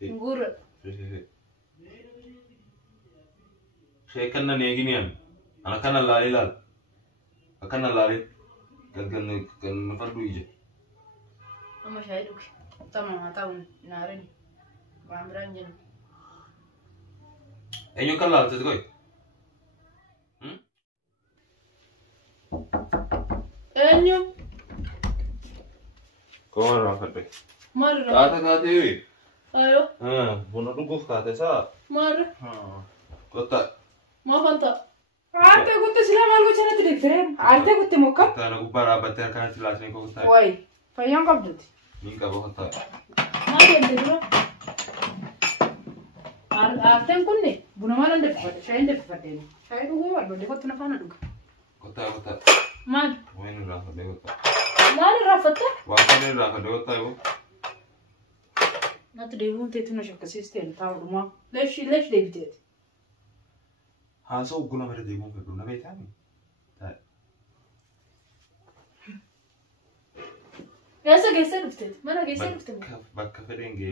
Ngura. Saya kan neginian. Anak kan lalilal. Akan lalil. Kan fardu ije. Ama shahiduk. Tamam ataun narin. Wamranjan. Enyo kan lal tetkoy. Enyo. Kau orang kata. Mar. Kata. Ayo. Bunuh dulu kata sa. Mar. Kota. Ma fanta. Arte kutte sila malgo chana tu dektere. Arte kutte mokka. Kata nak upara bater kan silas ni kau kata. Wai. Payang kabdut. Minka bawa kata. Ma yende duro. Arte kunne. Bunamalan def fate. Shayin def fate. Shayin ugo wado de kotna fana dug. Kota. Ma. Wain rafa de kota. Mari rafata. Wakan rafa de kota yo. Not de won't take no shaka system tauruma. Lesh David. हाँ सो गुना मेरे देखो फिर गुना बेटा नहीं कैसे रुकते मना कैसे रुकते बक्का करेंगे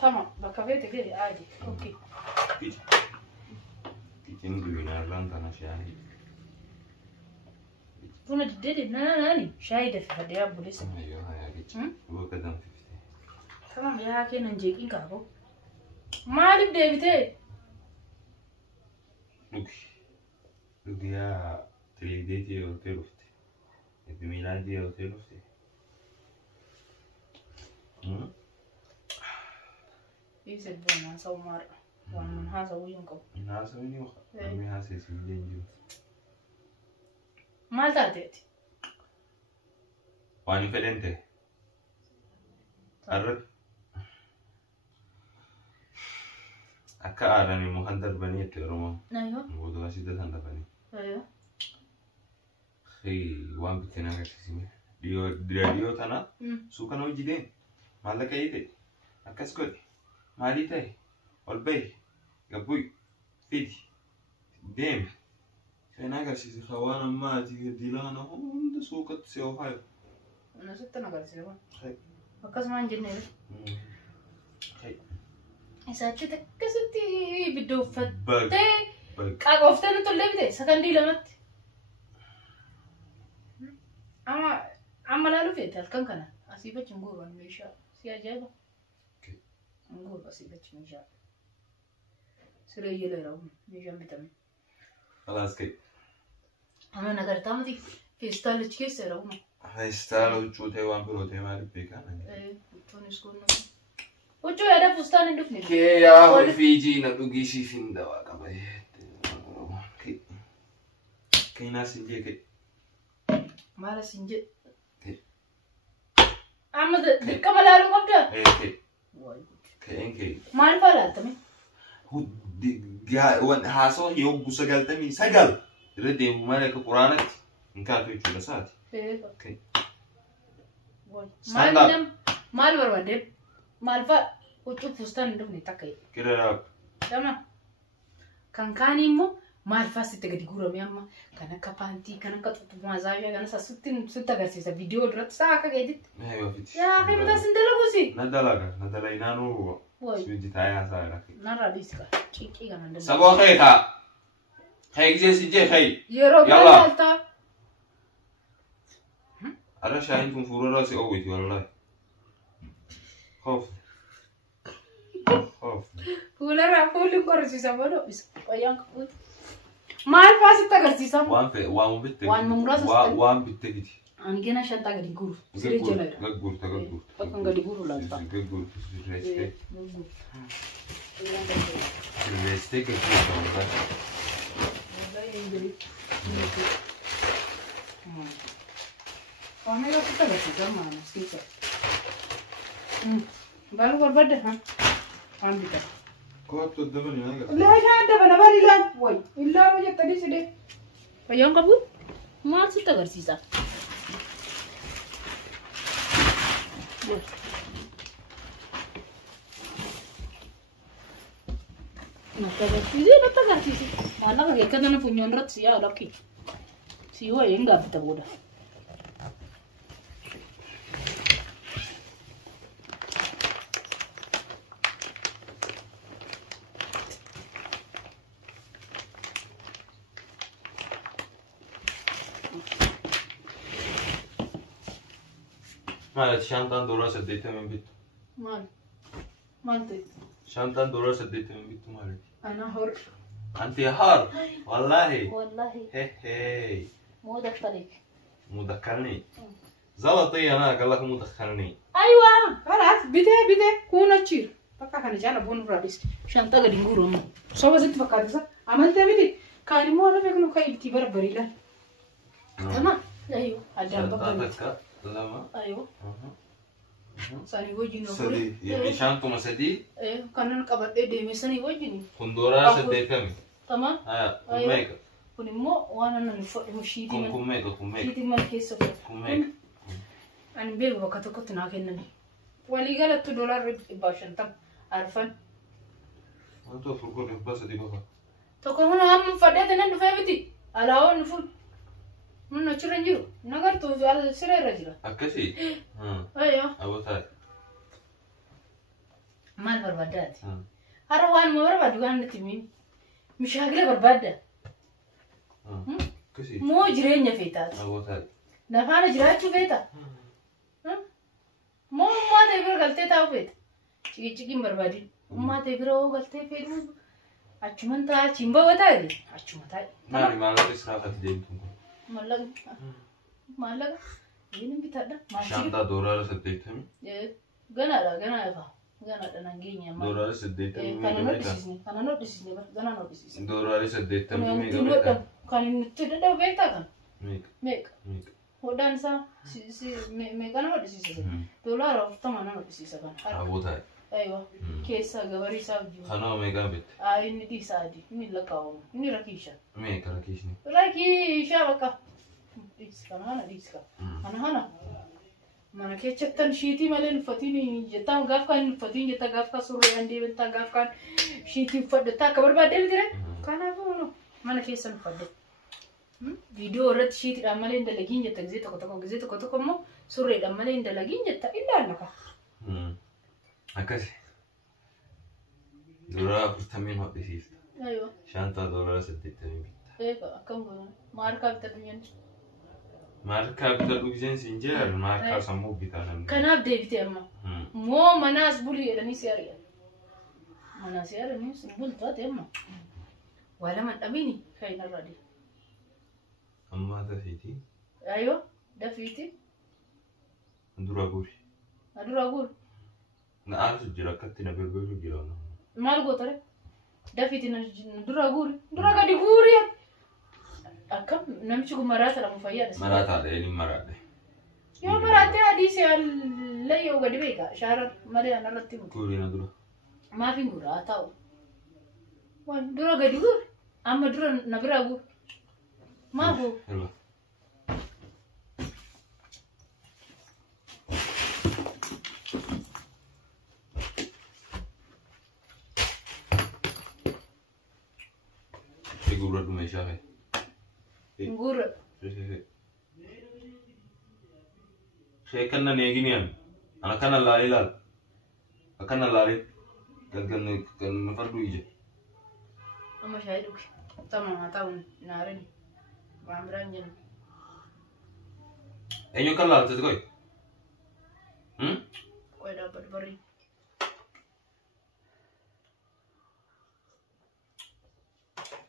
तमाम बक्का बेटे के आदि ओके किचन की बिना लांटा ना शाही तूने did ना नहीं शाही दे फिर दिया पुलिस अयो हाँ किचन वो कदम 50 तमाम यहाँ के नंजे की कागो मालिक David Look dia 3D ti hotel ufte. E Milan di hotel ufte. Isso é bom, não só uma não há só um copo. Não só um copo. Não há só esse vídeo. Mal tá tete. Pani pedente. Arre. Akka aadani muhaddar bani itti oromo. Ayo. Bodo asida tanda bani. Ayo. Hey, waan bitena gatisime. Dio tana. Suka no jiden. Malaka yite. Akkas kodi. Mali tay. Olbay. Gabuy. Fidi. Dem. Kena gasisi khawana ma dilana hunda suka tsew hayo. Ana sitta na gasisi ba. Hey. Akkas man jinne. Hey. Isachi takkasutti bidoo fatte. Bag. Qaaqoftani tolle bite sakandii lamatti. Amma laalu feete halkan kana asii bachi nguurban meeshaa si ajaa'iba. Nguurba asii bachi meeshaa. Siree yeeleera meeshaan bitame. Khalaas kay. Amma nagartaa miti feestaalichi keessa jira uma. Feestaala huccuutee waan birootee maaliif beekana? Huccuunis kun huccuu yaada fustaan hin dhufne. Kee yaa Fiji na dhugii siif hin dawaa qaba. Keenaa siin jee kee. Maala siin jee. Amma dirqama laaluu qabdaa? Kee. Keen kee. Maal fa'aa laaltame? Haasawaa yoo gusa galtamii sagal irra deemu malee akka quraanatti hin kaatu jechuudha saati. Maal barbaadde? Maal fa'aa huccuu fustaan hin dhufne takka jedhe. Kira Dama. Kan kaanii immoo maal fa'aa sitti gadi guurame amma kan akka paantii kan akka tuttumaa zaabiyaa kan isa sitti agarsiisa viidiyoo duratti saa akka geetitti. Yaa kai mataa sin dalaguusi. Na dalaga inaanuu suuji taa'ee haasaa narraa dhiisika ciiqii kan andala. Saboo keetaa. Kee gisee si jee kee. Yeroo galaaltaa. Ara shaayin kun fuuldura si oowwiti wallahi. Hoof. Fuuldura fuulli korsiisa boodoo isa qoyaan kafuuti. Maal fa'aa sitti agarsiisa? Waan bitte. Waan muraasa waan bitte gidi. Ani gana shantaa gadi guuru. Siree jalaadha. Gagguurta. Bakka gadi guuru laata. Gagguurta sirreessitee. Gagguurta. Sirreessitee gagguurta wallahi. Wallahi hin jiru. Waan egaa sitti agarsiisa maana siisa. Baalu barbaadde haa? Waan bitaa. Koottu dabani naga. Laa dabana bari laan. Way illaa ma jettanii sidee. Fayyaan qabu? Maal sitti agarsiisa? Natti agarsiisi. Maallaqa keekka kana funyoon irratti si yaa lakki. Si wayii hin gaaffata booda. Maal shantaan dooraa 80 bittu. Maal ta'e? Shantaan dooraa 80 bittu maaliiti? Ana hor. Anti har. Wallahi. Wallahi. مو دخلك. مدخلني. زلطي أنا قال لك مدخلني. أيوة خلاص بده كون أشير. بقى كان جانا بون رابيست. شانتا قديم قرون. سوا زت فكرت صح. عملت بدي. كان مو أنا فيكون كاي بتبر بريلا. تمام. أيوة. هذا بقى. لما. أيوة. ساني وجهي نقول. سدي. يعني شانتو مسدي. إيه كان نقبل إيه مساني وجهي. كندورا سدي كم. تمام. أيوة. ونمو وانا نمشيتي من كميك شيتي من كيسو كميك أنا بيرو وقتو كنت ناكلني ولي قالت $2 باشن تم عارفان أنتوا فرقوا بس دي بقى تكون هنا هم فديت أنا نفهمتي على هون نفول من نشرن جرو نقدر على سرير رجلا أكسي أيوه أبو تاي مال بربادات هروان ما برباد وان نتمين مش هقدر بربادة كسي مو جرينيا فيتات أبو تاي نفعنا جراتو فيتا مو ما تبغى غلطة تاو فيت چيكي بربادي ما تبغى غلطة فيت أشومان تا چيمبا بتاعي أشومان تا مالك إسرافة دينكم مالك ini bitadda shanta $1 seddeetami gana efa gana nangeenya $1 seddeetami kana noddisisne gana noddisisne $1 seddeetami kan nutti dadhabu beektaa kan meeqa meeqa hodhaan isaa meeqa nama noddisiisa $40 nama noddisiisa kan abootaa aywa keessa gabarii isaa wajjin kanaa meeqaa bitte inni dhiisaa adii inni lakkaa'amu inni rakiisha meeqa rakiisni rakiisha bakka Kana diska. Hana. Mana kecatan shiti malen fatini jeta gaf kan fatini jeta gaf ka surre andi benta gaf kan shiti fadde ta kabar ba del dire. Kana bono. Mana kesan fadde. Video rat shiti da malen da lagin jeta gizeta ko mo surre da malen da lagin jeta illa naka. Akasi. Dura kurtamin hobisista. Aywa. Shanta $1 seddeetami bitta. Akkam goona. Marka bitadunyan. Marka bitadhu gizeen sinjeer marka sammuu bitanam. Kanaaf deebite amma. Moo manaas bulii jedhanii si ari'an. Manaas si ari'anii si bultooti amma. Waa lama dhabini kan irra deemu. Amma dafiiti. Aywa dafiiti. Dura guuri. Dura guuri. Na aarsu jira akkatti na berberu jira. Maal gootare? Dafiiti na dura guuri. Dura gadi guuri. Akkam namichi kun maraata lamu fayyada. Maraataadha inni maraadha. Yoo maraatee adii si'aallee yoo gadi beeka shaara malee anarratti mutu. Guuri na dura. Maafi guura haa ta'u. Waan dura gadi guuri amma dura na biraa guuri. Maa guuri. Guura dhume shaafee. Gura. Saya kan negini an, anak kan lari, akan lari, kan fardu ije. Amma saya duk, sama tahun narin, bamberanjen. Enyo kan lari tu koi? Koi dapat beri.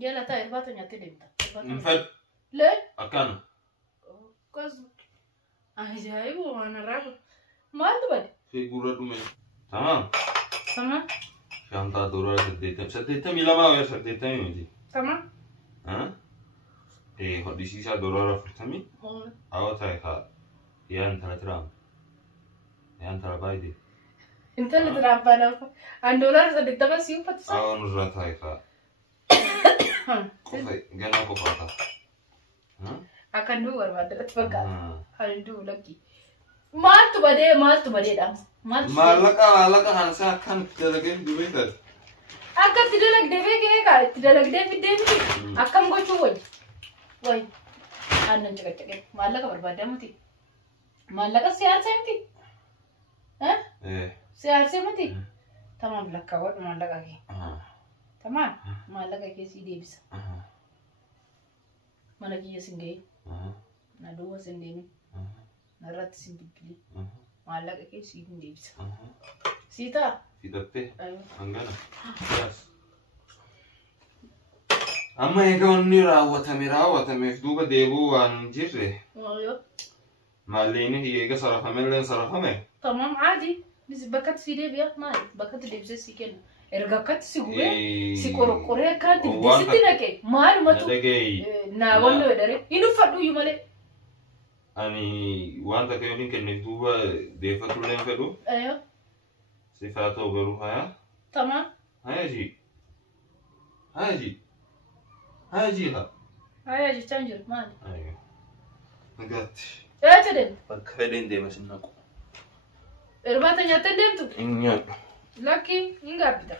Dia lah tak batunya tidak. Infat. Le? Akan. Kos. Ajaibu mana ragu. Malu bad. Figura tu me. Sama. Sama. Shanta $1 seddeetami lama ya seddeetami miti. Sama. Hodisiisa $40. Awal saya kah. Yan teram. Yan terabai. Intel terapa apa? $1 seddeetama siupat. Awal nurut saya kah. Kofai, gana ko fata. Akan dua berbadat pakai. Hal dua lagi. Mal tu bade dah. Malaka hansa akan tidak lagi dibeli. Akan tidak lagi dibeli ke? Tidak lagi dibeli. Akan gua cuy. Woi, anda cakap. Malaka berbadat mati. Malaka siar senti. Siar senti. Tamam lah kawat malaka lagi. Tamam, malaka kesi dia bisa. Mana kia sendiri, na dua sendiri, na rat sendiri, maallaqa kee siif hin deebisa. Siitaa? Fixattee hangana. Amma egaa wanni raawwatameef duuba deebuu waan hin jirre. Maalleen eega sarafamellee sarafame. Tamam caadi. Bis bakkatti si deebi'a maali? Bakkatti deebisee si kenna. Erga akkatti si gubee si qorqoree akkaatti sitti naqe maalumatu naa wanni wedare hin uffadhu iyyuu malee. Ani wanta akka yooniin kenneef duuba deeffatullee hin fedhu. Sifaa ta'u garuu haya. Tamam. Haya jii haa. Haya jechaan jiru maali? Nagaatti. Eecha deemu. Bakka fedheen deema sin naqu. Irbaata nyaattee deemtu? Hin nyaadhu. Lakki hin gaabbita.